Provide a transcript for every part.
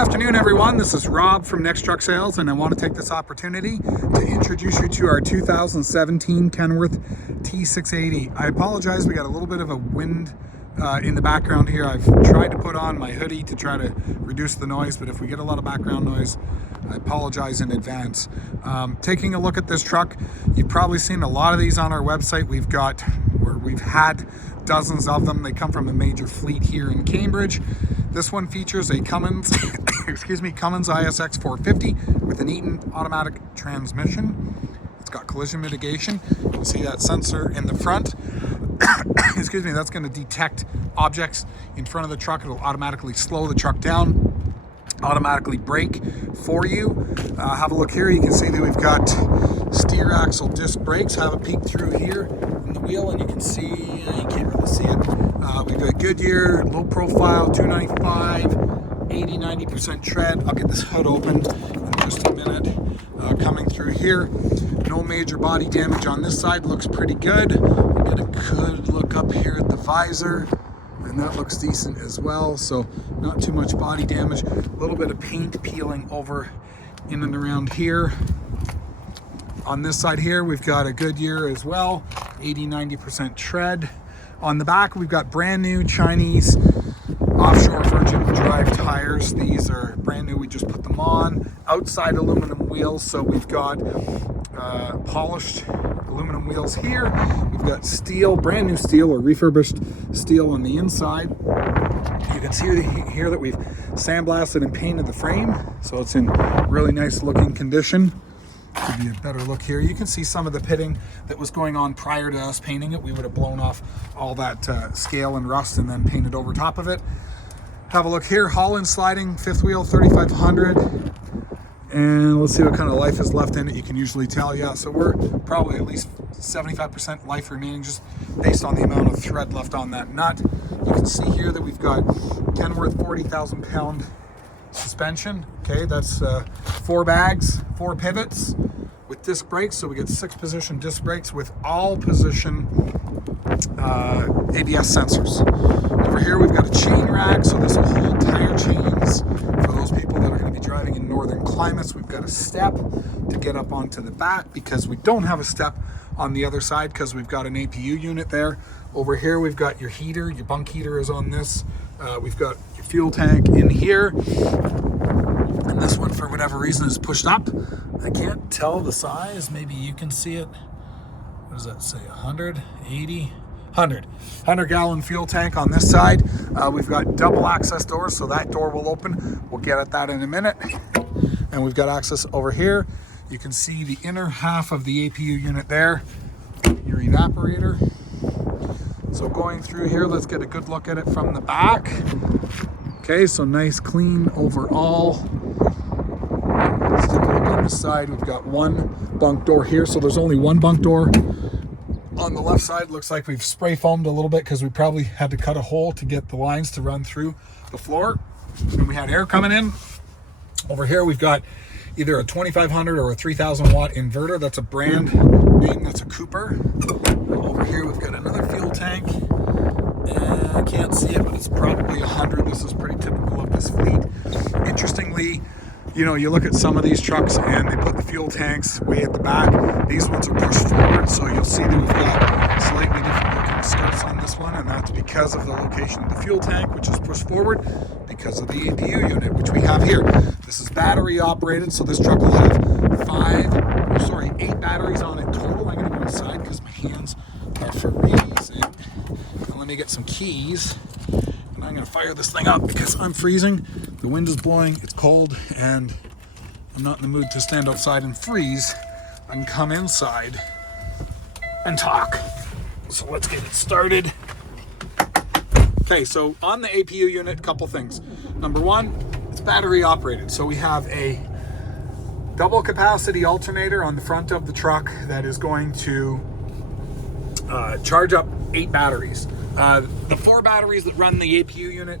afternoon, everyone. This is Rob from Next Truck Sales, and I want to take this opportunity to introduce you to our 2017 Kenworth T680. I apologize, we got a little bit of a wind in the background here. I've tried to put on my hoodie to try to reduce the noise, but if we get a lot of background noise, I apologize in advance. Taking a look at this truck, you've probably seen a lot of these on our website. We've had dozens of them. They come from a major fleet here in Cambridge. This one features a Cummins, Cummins ISX 450 with an Eaton automatic transmission. It's got collision mitigation. You can see that sensor in the front. That's going to detect objects in front of the truck. It'll automatically slow the truck down, automatically brake for you. Have a look here. You can see that we've got steer axle disc brakes. Have a peek through here in the wheel, and you can see, you can't really see it. We've got Goodyear, low profile, 295, 80-90% tread. I'll get this hood open in just a minute. Coming through here, no major body damage on this side. Looks pretty good. We'll get a good look up here at the visor, and that looks decent as well. So not too much body damage. A little bit of paint peeling over in and around here. On this side here, we've got a Goodyear as well, 80-90% tread. On the back, we've got brand new Chinese offshore Virgin drive tires. These are brand new. We just put them on. Outside aluminum wheels, so we've got polished aluminum wheels here. We've got steel, brand new steel or refurbished steel on the inside. You can see here that we've sandblasted and painted the frame, so it's in really nice looking condition. Give you a better look here. You can see some of the pitting that was going on prior to us painting it. We would have blown off all that scale and rust and then painted over top of it. Have a look here. Holland sliding fifth wheel, 3500. And let's see what kind of life is left in it. You can usually tell, yeah, so we're probably at least 75% life remaining just based on the amount of thread left on that nut. You can see here that we've got Kenworth 40,000 pound suspension. Okay, that's 4 bags, 4 pivots with disc brakes. So we get 6-position disc brakes with all position ABS sensors. Over here we've got a chain rack, so this will hold tire chains for those people that are going to be driving in northern climates. We've got a step to get up onto the back because we don't have a step on the other side because we've got an APU unit there. Over here we've got your heater, your bunk heater is on this. We've got your fuel tank in here, and this one for whatever reason is pushed up. I can't tell the size. Maybe you can see it. What does that say? 100 gallon fuel tank on this side. We've got double access doors, so that door will open. We'll get at that in a minute. And we've got access over here. You can see the inner half of the APU unit there, your evaporator. So going through here, let's get a good look at it from the back. Okay, so nice clean overall. Let's take a look on this side. We've got one bunk door here, so there's only one bunk door. On the left side, looks like we've spray foamed a little bit because we probably had to cut a hole to get the lines to run through the floor. And we had air coming in. Over here, we've got either a 2500 or a 3000 watt inverter. That's a brand name, that's a Cooper. Over here, we've got another fuel tank. I can't see it, but it's probably 100. This is pretty typical of this fleet. Interestingly, you know, you look at some of these trucks and they put the fuel tanks way at the back. These ones are pushed forward, so you'll see that we've got slightly different looking skirts on this one, and that's because of the location of the fuel tank, which is pushed forward, because of the APU unit, which we have here. This is battery operated, so this truck will have 8 batteries on it total. I'm going to go inside because my hands are freezing. And let me get some keys. And I'm going to fire this thing up because I'm freezing. The wind is blowing, it's cold, and I'm not in the mood to stand outside and freeze. I can come inside and talk. So let's get it started. Okay, so on the APU unit, a couple things. Number one, it's battery operated. So we have a double capacity alternator on the front of the truck that is going to charge up 8 batteries. The 4 batteries that run the APU unit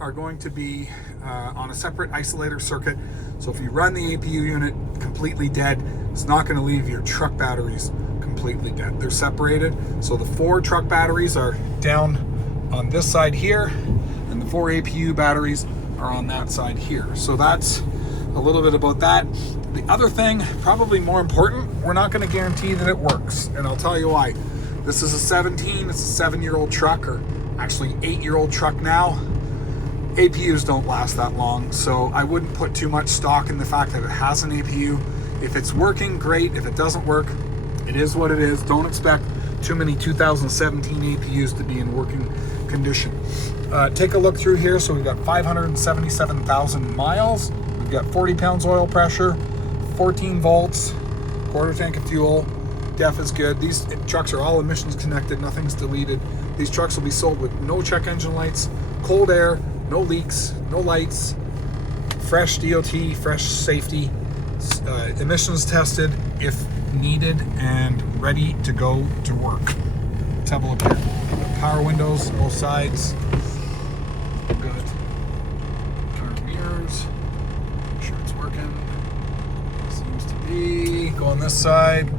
are going to be on a separate isolator circuit. So if you run the APU unit completely dead, it's not going to leave your truck batteries completely dead. They're separated. So the 4 truck batteries are down on this side here, and the 4 APU batteries are on that side here. So that's a little bit about that. The other thing, probably more important, we're not going to guarantee that it works, and I'll tell you why. This is a 17, it's a 7-year-old truck, or actually 8-year-old truck now. APUs don't last that long, so I wouldn't put too much stock in the fact that it has an APU. If it's working, great. If it doesn't work, it is what it is. Don't expect too many 2017 APUs to be in working condition. Take a look through here. So we've got 577,000 miles. We've got 40 pounds oil pressure, 14 volts, quarter tank of fuel. DEF is good. These trucks are all emissions connected, nothing's deleted. These trucks will be sold with no check engine lights, cold air, no leaks, no lights, fresh DOT, fresh safety, emissions tested if needed, and ready to go to work. Let's have a look here. Power windows, both sides. Good. Power mirrors. Make sure it's working. Seems to be. Go on this side.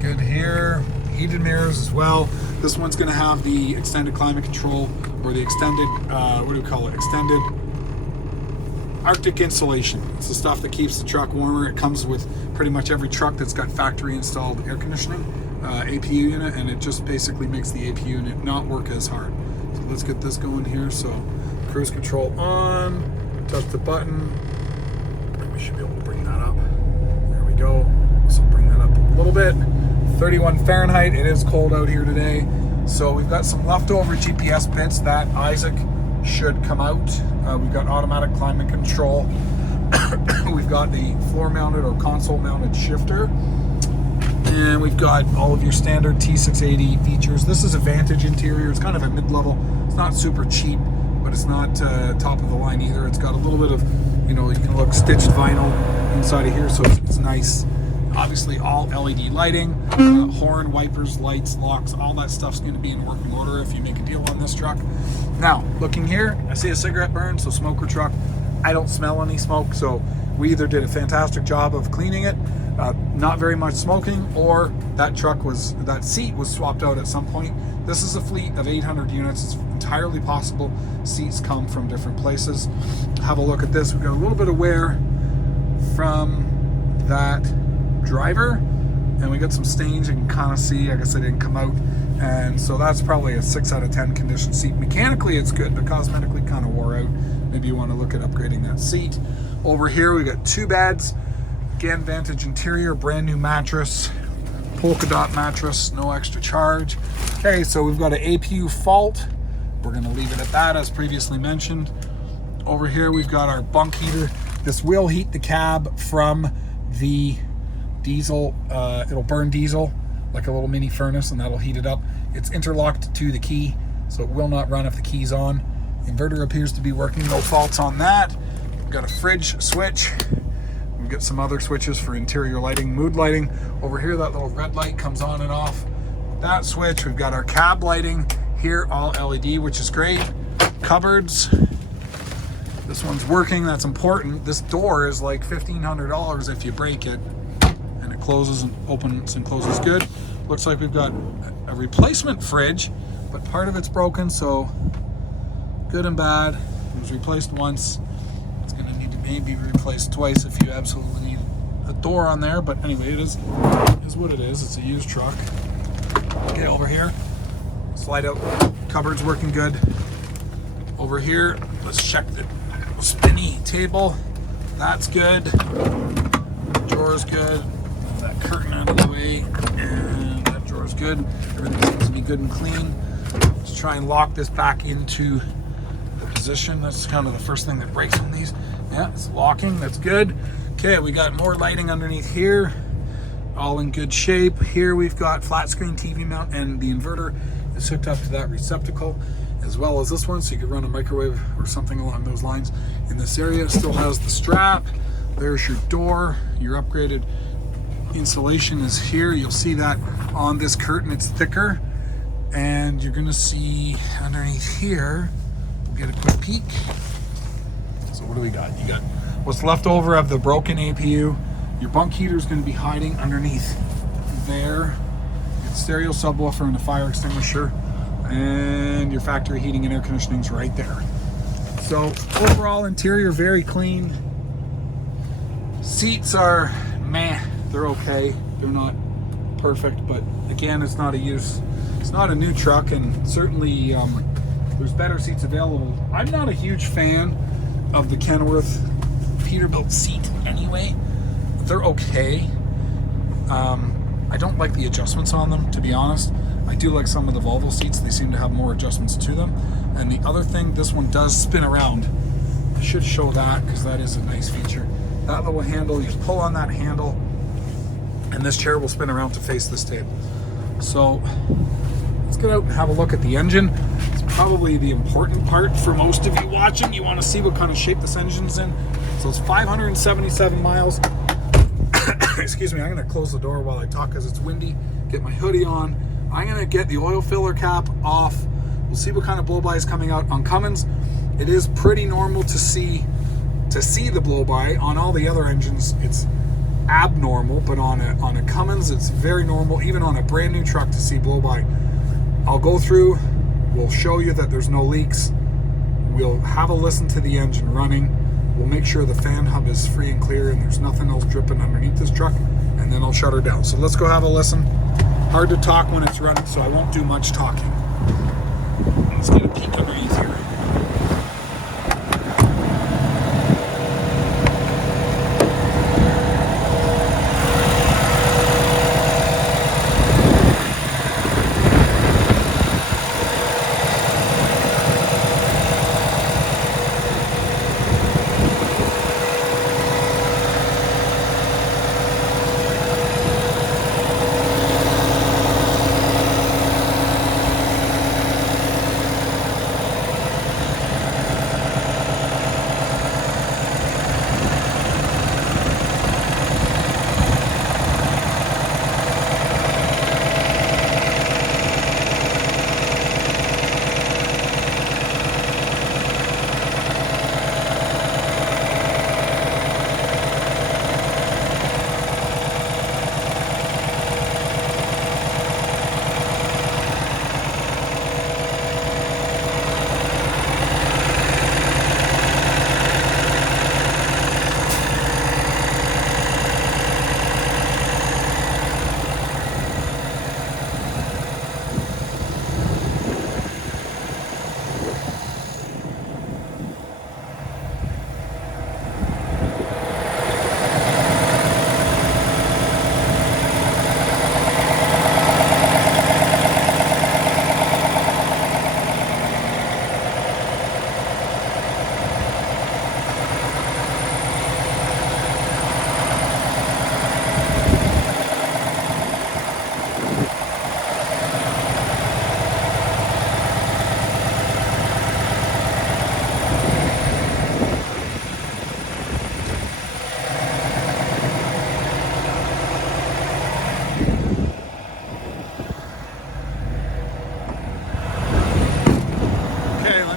Good here. Heated mirrors as well. This one's going to have the extended climate control, or the extended, what do we call it? Extended Arctic insulation. It's the stuff that keeps the truck warmer. It comes with pretty much every truck that's got factory installed air conditioning, APU unit, and it just basically makes the APU unit not work as hard. So let's get this going here. So cruise control on, touch the button. We should be able to bring that up. There we go. So bring that up a little bit. 31 Fahrenheit. It is cold out here today. So we've got some leftover GPS bits that ISX should come out. We've got automatic climate control. We've got the floor mounted or console mounted shifter. And we've got all of your standard T680 features. This is a Vantage interior. It's kind of a mid-level. It's not super cheap, but it's not top of the line either. It's got a little bit of, you can look stitched vinyl inside of here, so it's nice. Obviously all LED lighting, horn, wipers, lights, locks, all that stuff's going to be in working order if you make a deal on this truck. Now, looking here, I see a cigarette burn, so smoker truck. I don't smell any smoke, so we either did a fantastic job of cleaning it, not very much smoking, or that seat was swapped out at some point. This is a fleet of 800 units. It's entirely possible seats come from different places. Have a look at this. We've got a little bit of wear from that driver, and we got some stains you can kind of see. I guess they didn't come out, and so that's probably a 6 out of 10 condition seat. Mechanically it's good, but cosmetically kind of wore out. Maybe you want to look at upgrading that seat. Over here we got 2 beds, again Vantage interior, brand new mattress, polka dot mattress, no extra charge. Okay, so we've got an APU fault. We're going to leave it at that as previously mentioned. Over here we've got our bunk heater. This will heat the cab from the diesel. It'll burn diesel like a little mini furnace, and that'll heat it up. It's interlocked to the key, so it will not run if the key's on. Inverter appears to be working, no faults on that. We've got a fridge switch. We've got some other switches for interior lighting, mood lighting. Over here, that little red light comes on and off. That switch. We've got our cab lighting here, all LED, which is great. Cupboards. This one's working, that's important. This door is like $1,500 if you break it. And it closes and opens and closes good. Looks like we've got a replacement fridge, but part of it's broken, so good and bad. It was replaced once. It's gonna need to maybe be replaced twice if you absolutely need a door on there, but anyway, it is what it is. It's a used truck. Okay, over here, slide out cupboard's working good. Over here, let's check the spinny table. That's good. Drawer's good. Move that curtain out of the way, and that drawer's good. Everything seems to be good and clean. Let's try and lock this back into the position. That's kind of the first thing that breaks on these. Yeah, it's locking. That's good. Okay, we got more lighting underneath here. All in good shape. Here we've got flat screen TV mount, and the inverter is hooked up to that receptacle, as well as this one, so you could run a microwave or something along those lines in this area. It still has the strap. There's your door. Your upgraded insulation is here. You'll see that on this curtain. It's thicker, and you're gonna see underneath here, we'll get a quick peek. So what do we got? You got what's left over of the broken APU. Your bunk heater is going to be hiding underneath there. Your stereo subwoofer and a fire extinguisher, and your factory heating and air conditioning is right there. So overall interior very clean. Seats are meh, they're okay. They're not perfect, but again, it's not a new truck, and certainly there's better seats available. I'm not a huge fan of the Kenworth Peterbilt seat anyway. They're okay. I don't like the adjustments on them, to be honest. I do like some of the Volvo seats. They seem to have more adjustments to them. And the other thing, this one does spin around. I should show that because that is a nice feature. That little handle, you pull on that handle and this chair will spin around to face this table. So let's get out and have a look at the engine. It's probably the important part for most of you watching. You want to see what kind of shape this engine's in. So it's 577 miles. Excuse me, I'm going to close the door while I talk because it's windy. Get my hoodie on. I'm going to get the oil filler cap off. We'll see what kind of blow-by is coming out on Cummins. It is pretty normal to see the blow-by. On all the other engines, it's abnormal, but on a Cummins, it's very normal, even on a brand new truck, to see blow-by. I'll go through, we'll show you that there's no leaks. We'll have a listen to the engine running. We'll make sure the fan hub is free and clear and there's nothing else dripping underneath this truck, and then I'll shut her down. So let's go have a listen. Hard to talk when it's running, so I won't do much talking. Let's get a peek underneath here.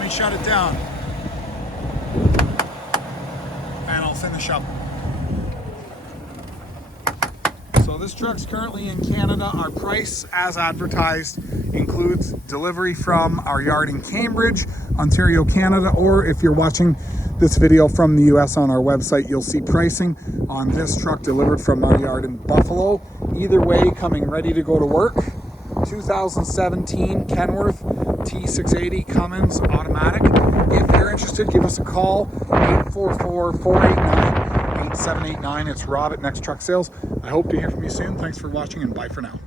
Shut it down and I'll finish up. So this truck's currently in Canada. Our price, as advertised, includes delivery from our yard in Cambridge, Ontario, Canada, or if you're watching this video from the US on our website, you'll see pricing on this truck delivered from our yard in Buffalo. Either way, coming ready to go to work. 2017 Kenworth T680 Cummins automatic. If you're interested, give us a call, 844-489-8789. It's Rob at Next Truck Sales. I hope to hear from you soon. Thanks for watching, and bye for now.